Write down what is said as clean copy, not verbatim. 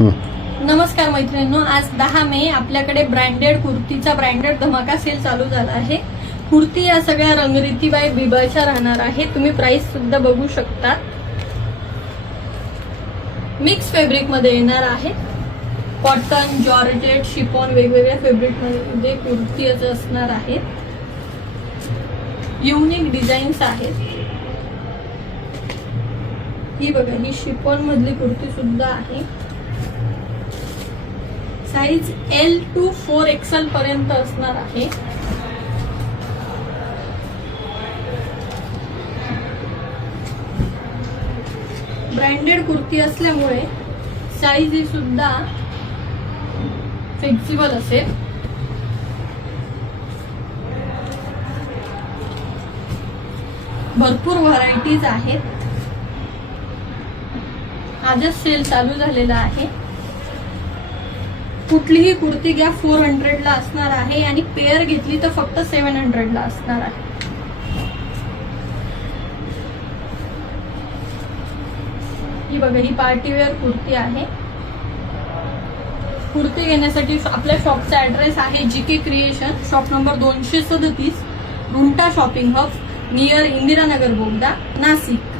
नमस्कार मैत्रिणींनो, आज 10 मे आपल्याकडे ब्रँडेड कुर्तीचा ब्रँडेड धमाका सेल चालू झाला आहे। कुर्ती या सगळ्या रंगरीती बाय बिबाच्या राहणार आहे। तुम्ही प्राइस सुद्धा बघू शकता। मिक्स फॅब्रिक मध्ये येणार आहे। कॉटन, जॉर्जेट, शिफॉन वेगवेगळ्या फॅब्रिक मध्ये कुर्ती असणार आहे। युनिक डिझाईन्स आहेत। ही बघा, ही शिफॉन मधली कुर्ती सुद्धा आहे। साइज L to 4XL पर्यंत असणार आहे। ब्रँडेड कुर्ती असल्यामुळे साइज ही सुद्धा फ्लेक्सिबल असेल। भरपूर व्हरायटीज आहेत। आजच सेल चालू झालेला आहे। कुठलीही कुर्ती घ्या 400 ला असणार आहे आणि पेअर घेतली तर फक्त 700 ला असणार आहे। ही बघा, ही पार्टीवेअर कुर्ती आहे। कुर्ती घेण्यासाठी आपल्या शॉपचा ऍड्रेस आहे GK क्रिएशन, शॉप नंबर 237, रुंटा शॉपिंग हब, नियर इंदिरानगर बोगदा, नाशिक।